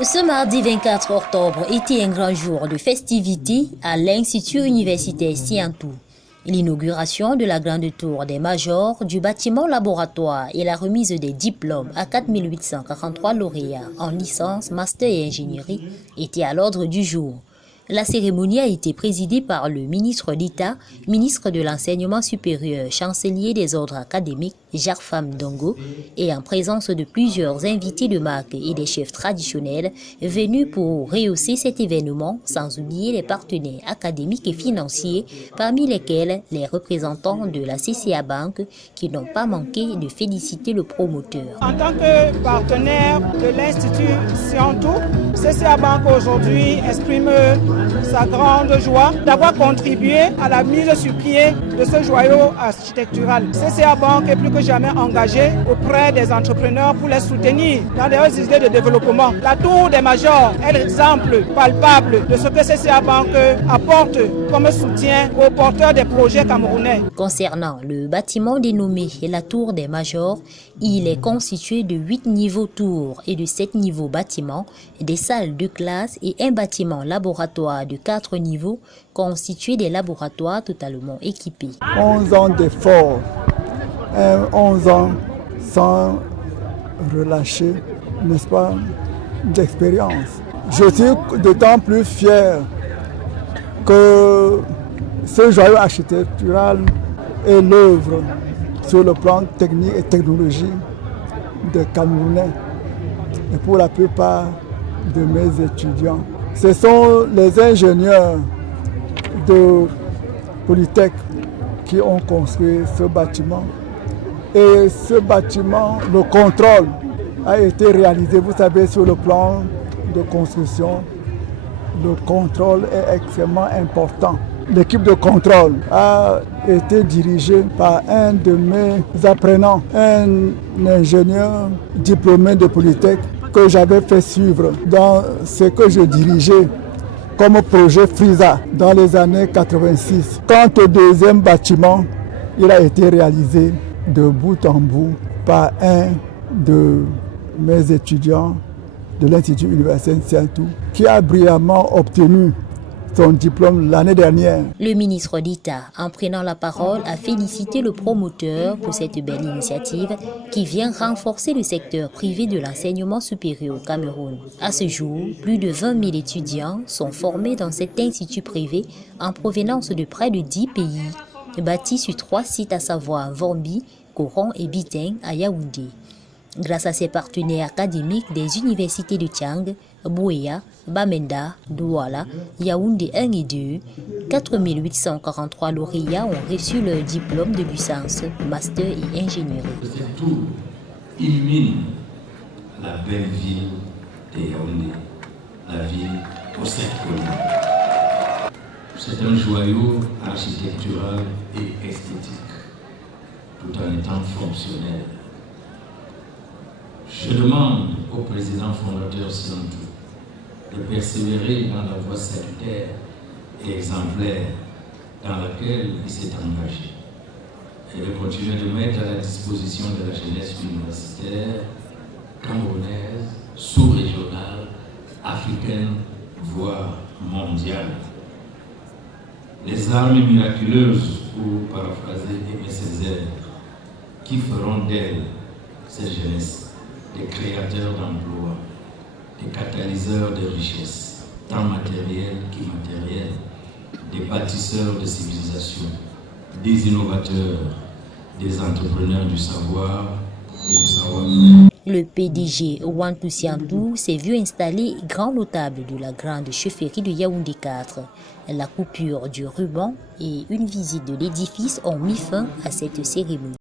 Ce mardi 24 octobre était un grand jour de festivité à l'Institut universitaire Siantou. L'inauguration de la grande tour des majors, du bâtiment laboratoire et la remise des diplômes à 4843 lauréats en licence, master et ingénierie étaient à l'ordre du jour. La cérémonie a été présidée par le ministre d'État, ministre de l'Enseignement supérieur, chancelier des ordres académiques, Jacques Fam Dongo, et en présence de plusieurs invités de marque et des chefs traditionnels venus pour rehausser cet événement, sans oublier les partenaires académiques et financiers, parmi lesquels les représentants de la CCA Bank, qui n'ont pas manqué de féliciter le promoteur. En tant que partenaire de l'Institut Siantou, CCA Bank aujourd'hui exprime sa grande joie d'avoir contribué à la mise sur pied de ce joyau architectural. CCA Bank est plus que jamais engagé auprès des entrepreneurs pour les soutenir dans leurs idées de développement. La tour des majors est l'exemple palpable de ce que CCA Bank apporte comme soutien aux porteurs des projets camerounais. Concernant le bâtiment dénommé la tour des majors, il est constitué de 8 niveaux tours et de 7 niveaux bâtiments, des salles de classe et un bâtiment laboratoire de 4 niveaux constitué des laboratoires totalement équipés. 11 ans d'efforts, 11 ans sans relâcher, n'est-ce pas, d'expérience. Je suis d'autant plus fier que ce joyau architectural est l'œuvre sur le plan technique et technologique des Camerounais et pour la plupart de mes étudiants. Ce sont les ingénieurs de Polytech qui ont construit ce bâtiment. Et ce bâtiment, le contrôle a été réalisé, vous savez, sur le plan de construction. Le contrôle est extrêmement important. L'équipe de contrôle a été dirigée par un de mes apprenants, un ingénieur diplômé de Polytech que j'avais fait suivre dans ce que je dirigeais comme projet Frisa dans les années 86. Quant au deuxième bâtiment, il a été réalisé de bout en bout par un de mes étudiants de l'Institut universitaire Siantou qui a brillamment obtenu son diplôme l'année dernière. Le ministre d'État, en prenant la parole, a félicité le promoteur pour cette belle initiative qui vient renforcer le secteur privé de l'enseignement supérieur au Cameroun. À ce jour, plus de 20 000 étudiants sont formés dans cet institut privé en provenance de près de 10 pays, bâti sur 3 sites à savoir Vormbi, Koron et Biteng à Yaoundé. Grâce à ses partenaires académiques des universités de Tiang, Bouéa, Bamenda, Douala, Yaoundé 1 et 2, 4843 lauréats ont reçu leur diplôme de licence, master et ingénierie. Cette tour illumine la belle ville de Yaoundé, la ville aux 7 collines. C'est un joyau architectural et esthétique, tout en étant fonctionnel. Je demande au président fondateur Siantou de persévérer dans la voie salutaire et exemplaire dans laquelle il s'est engagé et de continuer de mettre à la disposition de la jeunesse universitaire camerounaise, sous-régionale, africaine, voire mondiale, les armes miraculeuses, pour paraphraser Aimé Césaire, qui feront d'elle, cette jeunesse, des créateurs d'emplois, des catalyseurs de richesses, tant matérielles qu'immatérielles, des bâtisseurs de civilisation, des innovateurs, des entrepreneurs du savoir et du savoir-faire. Le PDG Wantou Siantou s'est vu installer grand notable de la grande chefferie de Yaoundé 4. La coupure du ruban et une visite de l'édifice ont mis fin à cette cérémonie.